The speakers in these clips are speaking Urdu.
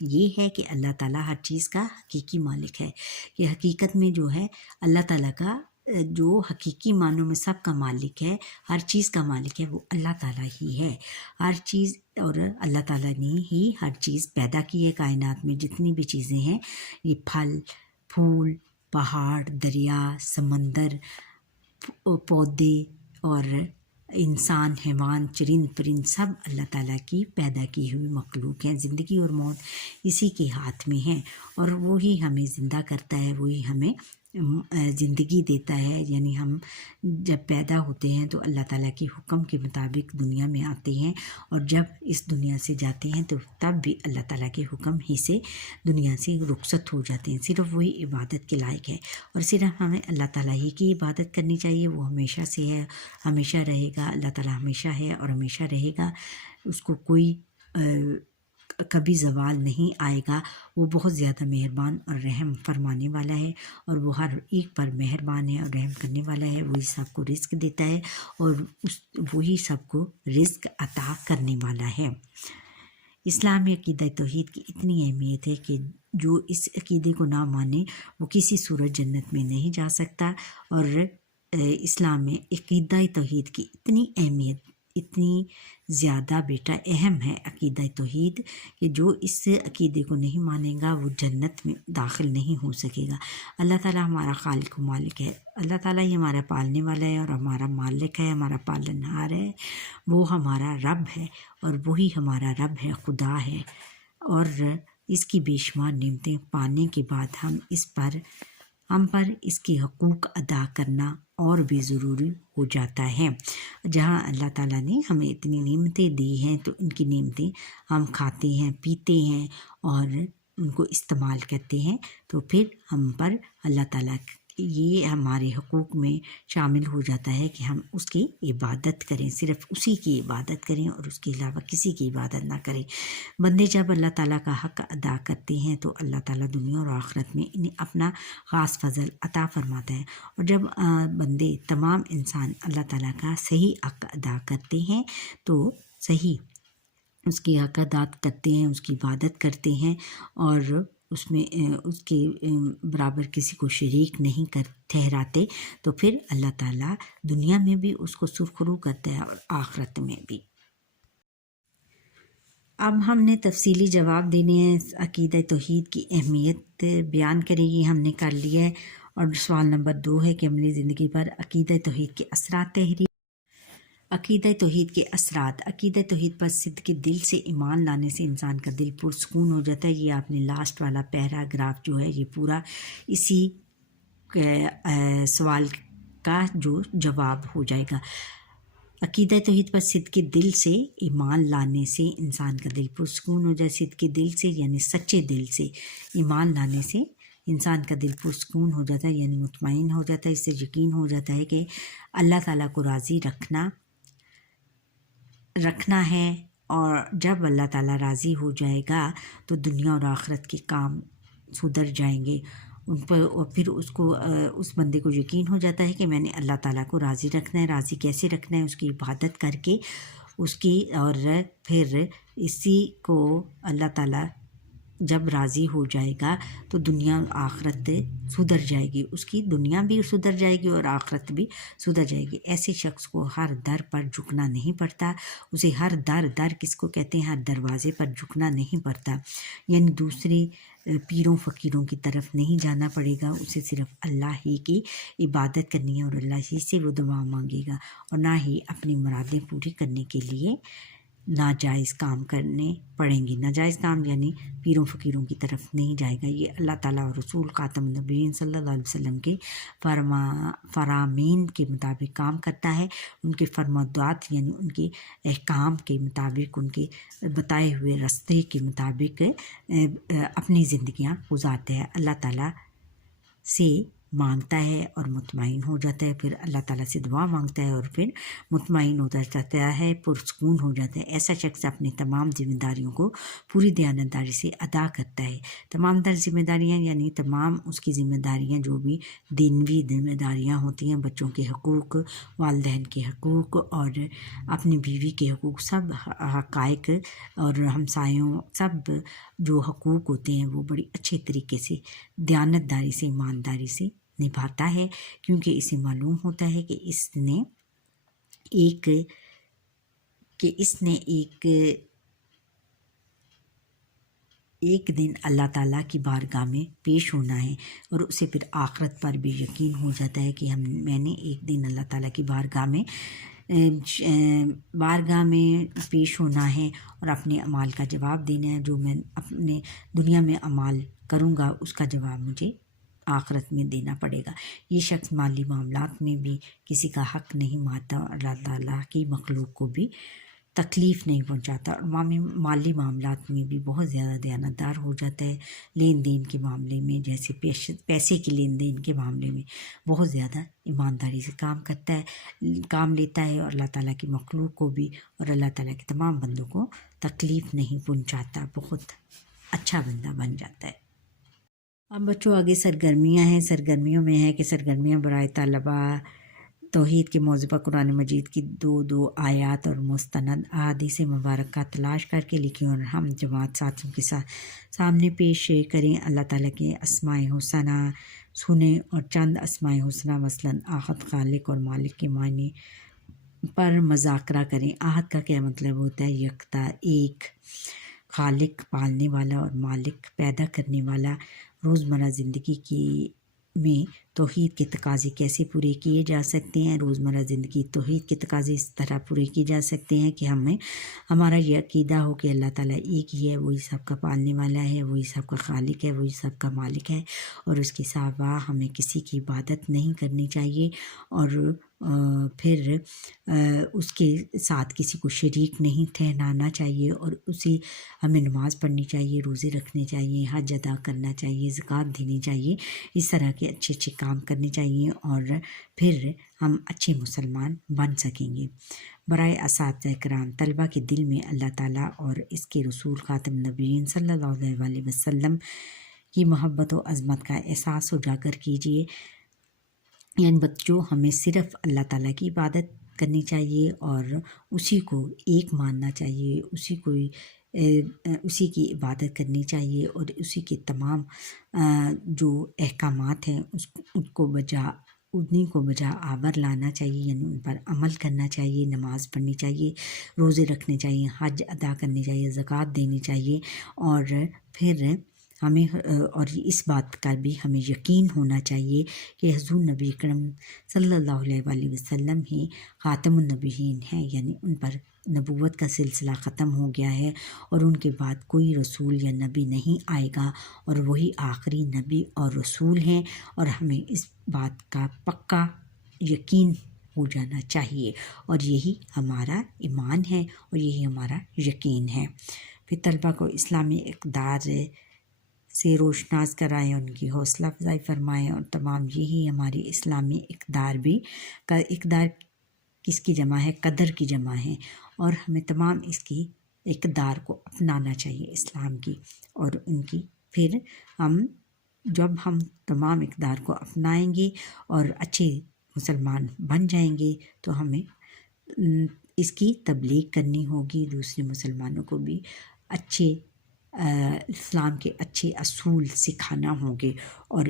یہ ہے کہ اللہ تعالیٰ ہر چیز کا حقیقی مالک ہے، کہ حقیقت میں جو ہے اللہ تعالیٰ کا جو حقیقی معنوں میں سب کا مالک ہے، ہر چیز کا مالک ہے، وہ اللہ تعالیٰ ہی ہے۔ ہر چیز، اور اللہ تعالیٰ نے ہی ہر چیز پیدا کی ہے۔ کائنات میں جتنی بھی چیزیں ہیں، یہ پھل پھول، پہاڑ، دریا، سمندر، پودے اور انسان، حیوان، چرند پرند، سب اللہ تعالیٰ کی پیدا کی ہوئی مخلوق ہیں۔ زندگی اور موت اسی کے ہاتھ میں ہے، اور وہی ہمیں زندہ کرتا ہے، وہی ہمیں زندگی دیتا ہے۔ یعنی ہم جب پیدا ہوتے ہیں تو اللہ تعالیٰ کے حکم کے مطابق دنیا میں آتے ہیں، اور جب اس دنیا سے جاتے ہیں تو تب بھی اللہ تعالیٰ کے حکم ہی سے دنیا سے رخصت ہو جاتے ہیں۔ صرف وہی عبادت کے لائق ہے، اور صرف ہمیں اللہ تعالیٰ ہی کی عبادت کرنی چاہیے۔ وہ ہمیشہ سے ہے، ہمیشہ رہے گا۔ اللہ تعالیٰ ہمیشہ ہے اور ہمیشہ رہے گا، اس کو کوئی کبھی زوال نہیں آئے گا۔ وہ بہت زیادہ مہربان اور رحم فرمانے والا ہے، اور وہ ہر ایک پر مہربان ہے اور رحم کرنے والا ہے۔ وہی سب کو رزق دیتا ہے، اور وہی سب کو رزق عطا کرنے والا ہے۔ اسلام میں عقیدہ توحید کی اتنی اہمیت ہے کہ جو اس عقیدے کو نہ مانے وہ کسی صورت جنت میں نہیں جا سکتا۔ اور اسلام میں عقیدہ توحید کی اتنی اہمیت، اتنی زیادہ بیٹا اہم ہے عقیدہ توحید، کہ جو اس عقیدے کو نہیں مانے گا وہ جنت میں داخل نہیں ہو سکے گا۔ اللہ تعالیٰ ہمارا خالق و مالک ہے، اللہ تعالیٰ ہی ہمارا پالنے والا ہے اور ہمارا مالک ہے، ہمارا پالنہار ہے، وہ ہمارا رب ہے، اور وہی ہمارا رب ہے، خدا ہے۔ اور اس کی بے شمار نعمتیں پانے کے بعد ہم پر اس کے حقوق ادا کرنا اور بھی ضروری ہو جاتا ہے۔ جہاں اللہ تعالیٰ نے ہمیں اتنی نعمتیں دی ہیں تو ان کی نعمتیں ہم کھاتے ہیں، پیتے ہیں اور ان کو استعمال کرتے ہیں، تو پھر ہم پر اللہ تعالیٰ یہ ہمارے حقوق میں شامل ہو جاتا ہے کہ ہم اس کی عبادت کریں، صرف اسی کی عبادت کریں اور اس کے علاوہ کسی کی عبادت نہ کریں۔ بندے جب اللہ تعالیٰ کا حق ادا کرتے ہیں تو اللہ تعالیٰ دنیا اور آخرت میں انہیں اپنا خاص فضل عطا فرماتا ہے، اور جب بندے تمام انسان اللہ تعالیٰ کا صحیح حق ادا کرتے ہیں تو صحیح اس کی حق ادا کرتے ہیں، اس کی عبادت کرتے ہیں، اور اس میں اس کے برابر کسی کو شریک نہیں ٹھہراتے، تو پھر اللہ تعالیٰ دنیا میں بھی اس کو سرخرو کرتا ہے اور آخرت میں بھی۔ اب ہم نے تفصیلی جواب دینے ہیں، عقیدہ توحید کی اہمیت بیان کرے گی، ہم نے کر لیا ہے۔ اور سوال نمبر 2 ہے کہ عملی زندگی پر عقیدہ توحید کے اثرات تحریر۔ عقیدہ توحید کے اثرات۔ عقیدہ توحید پر صدق دل سے ایمان لانے سے انسان کا دل پرسکون ہو جاتا ہے۔ یہ آپ نے لاسٹ والا پیراگراف جو ہے یہ پورا اسی سوال کا جو جواب ہو جائے گا۔ عقیدہ توحید پر صدق دل سے ایمان لانے سے انسان کا دل پرسکون ہو جائے۔ صدق دل سے یعنی سچے دل سے ایمان لانے سے انسان کا دل پرسکون ہو جاتا ہے، یعنی مطمئن ہو جاتا ہے، اس سے یقین ہو جاتا ہے کہ اللہ تعالیٰ کو راضی رکھنا ہے، اور جب اللہ تعالیٰ راضی ہو جائے گا تو دنیا اور آخرت کے کام سدھر جائیں گے ان پر، اور پھر اس بندے کو یقین ہو جاتا ہے کہ میں نے اللہ تعالیٰ کو راضی رکھنا ہے۔ راضی کیسے رکھنا ہے؟ اس کی عبادت کر کے، اس کی، اور پھر اسی کو اللہ تعالیٰ جب راضی ہو جائے گا تو دنیا اور آخرت سدھر جائے گی، اس کی دنیا بھی سدھر جائے گی اور آخرت بھی سدھر جائے گی۔ ایسے شخص کو ہر در پر جھکنا نہیں پڑتا، اسے ہر در کس کو کہتے ہیں؟ ہر دروازے پر جھکنا نہیں پڑتا، یعنی دوسرے پیروں فقیروں کی طرف نہیں جانا پڑے گا، اسے صرف اللہ ہی کی عبادت کرنی ہے، اور اللہ ہی سے وہ دعا مانگے گا، اور نہ ہی اپنی مرادیں پوری کرنے کے لیے ناجائز کام کرنے پڑیں گے۔ ناجائز کام یعنی پیروں فقیروں کی طرف نہیں جائے گا۔ یہ اللہ تعالیٰ اور رسول خاتم النبیین صلی اللہ علیہ وسلم کے فرامین کے مطابق کام کرتا ہے، ان کے فرمودات یعنی ان کے احکام کے مطابق، ان کے بتائے ہوئے راستے کے مطابق اپنی زندگیاں گزارتے ہیں۔ اللہ تعالیٰ سے مانگتا ہے اور مطمئن ہو جاتا ہے، پھر اللہ تعالیٰ سے دعا مانگتا ہے اور پھر مطمئن ہوتا جاتا ہے، پرسکون ہو جاتا ہے۔ ایسا شخص اپنی تمام ذمہ داریوں کو پوری دیانتداری سے ادا کرتا ہے۔ تمام تر ذمہ داریاں یعنی تمام اس کی ذمہ داریاں جو بھی دینوی ذمہ داریاں ہوتی ہیں، بچوں کے حقوق، والدین کے حقوق اور اپنی بیوی کے حقوق، سب حقائق اور ہمسایوں، سب جو حقوق ہوتے ہیں وہ بڑی اچھے طریقے سے دیانتداری سے، ایمانداری سے نبھاتا ہے، کیونکہ اسے معلوم ہوتا ہے کہ اس نے ایک دن اللہ تعالیٰ کی بارگاہ میں پیش ہونا ہے، اور اسے پھر آخرت پر بھی یقین ہو جاتا ہے کہ میں نے ایک دن اللہ تعالیٰ کی بارگاہ میں پیش ہونا ہے اور اپنے اعمال کا جواب دینا ہے۔ جو میں اپنے دنیا میں اعمال کروں گا اس کا جواب مجھے آخرت میں دینا پڑے گا۔ یہ شخص مالی معاملات میں بھی کسی کا حق نہیں مارتا اور اللہ تعالیٰ کی مخلوق کو بھی تکلیف نہیں پہنچاتا، اور مالی معاملات میں بھی بہت زیادہ دیانتدار ہو جاتا ہے۔ لین دین کے معاملے میں، جیسے پیسے کے لین دین کے معاملے میں بہت زیادہ ایمانداری سے کام لیتا ہے، اور اللہ تعالیٰ کی مخلوق کو بھی اور اللہ تعالیٰ کے تمام بندوں کو تکلیف نہیں پہنچاتا، بہت اچھا بندہ بن جاتا ہے۔ اب بچوں آگے سرگرمیاں ہیں۔ سرگرمیوں میں ہے کہ سرگرمیاں برائے طلبہ توحید کے موضوع پر قرآن مجید کی دو آیات اور مستند احادیث مبارکہ تلاش کر کے لکھیں اور ہم جماعت ساتھیوں کے سامنے پیش کریں۔ اللہ تعالیٰ کے اسماء حسنہ سنیں اور چند اسماء حسنہ مثلاً احد، خالق اور مالک کے معنی پر مذاکرہ کریں۔ احد کا کیا مطلب ہوتا ہے؟ یکتا، ایک، خالق پالنے والا اور مالک پیدا کرنے والا۔ روزمرہ زندگی میں توحید کے تقاضے کیسے پورے کیے جا سکتے ہیں؟ روزمرہ زندگی توحید کے تقاضے اس طرح پورے کیے جا سکتے ہیں کہ ہمارا یہ عقیدہ ہو کہ اللہ تعالیٰ ایک ہی ہے، وہی سب کا پالنے والا ہے، وہی سب کا خالق ہے، وہی سب کا مالک ہے، اور اس کے سوا ہمیں کسی کی عبادت نہیں کرنی چاہیے، اور پھر اس کے ساتھ کسی کو شریک نہیں ٹھہرانا چاہیے، اور ہمیں نماز پڑھنی چاہیے، روزے رکھنے چاہیے، حج ادا کرنا چاہیے، زکوٰۃ دینی چاہیے، اس طرح کے اچھے اچھے کام کرنے چاہیے، اور پھر ہم اچھے مسلمان بن سکیں گے۔ برائے اساتذہ کرام، طلبہ کے دل میں اللہ تعالیٰ اور اس کے رسول خاتم النبیین صلی اللہ علیہ وسلم کی محبت و عظمت کا احساس اجاگر کیجیے۔ یعنی بچوں، ہمیں صرف اللہ تعالیٰ کی عبادت کرنی چاہیے اور اسی کو ایک ماننا چاہیے، اسی کی عبادت کرنی چاہیے، اور اسی کے تمام جو احکامات ہیں انہیں کو بجا آور لانا چاہیے، یعنی ان پر عمل کرنا چاہیے، نماز پڑھنی چاہیے، روزے رکھنے چاہیے، حج ادا کرنے چاہیے، زکوٰۃ دینی چاہیے، اور پھر اور اس بات کا بھی ہمیں یقین ہونا چاہیے کہ حضور نبی اکرم صلی اللہ علیہ وسلم ہی خاتم النبیین ہیں، یعنی ان پر نبوت کا سلسلہ ختم ہو گیا ہے اور ان کے بعد کوئی رسول یا نبی نہیں آئے گا، اور وہی آخری نبی اور رسول ہیں، اور ہمیں اس بات کا پکا یقین ہو جانا چاہیے، اور یہی ہمارا ایمان ہے اور یہی ہمارا یقین ہے۔ پھر طلبہ کو اسلامی اقدار سے روشناس کرائیں، ان کی حوصلہ افزائی فرمائیں، اور تمام یہی ہماری اسلامی اقدار کس کی جمع ہے؟ قدر کی جمع ہے، اور ہمیں تمام اس کی اقدار کو اپنانا چاہیے اسلام کی، اور ان کی پھر جب ہم تمام اقدار کو اپنائیں گے اور اچھے مسلمان بن جائیں گے تو ہمیں اس کی تبلیغ کرنی ہوگی، دوسرے مسلمانوں کو بھی اسلام کے اچھے اصول سکھانا ہوں گے، اور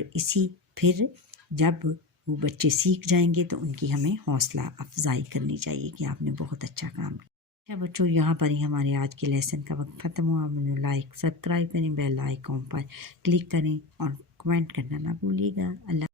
پھر جب وہ بچے سیکھ جائیں گے تو ان کی ہمیں حوصلہ افزائی کرنی چاہیے کہ آپ نے بہت اچھا کام کیا۔ بچوں، یہاں پر ہی ہمارے آج کے لیسن کا وقت ختم ہوا۔ مجھے لائک، سبسکرائب کریں، بیل آئیکن پر کلک کریں اور کمنٹ کرنا نہ بھولیے گا۔ اللہ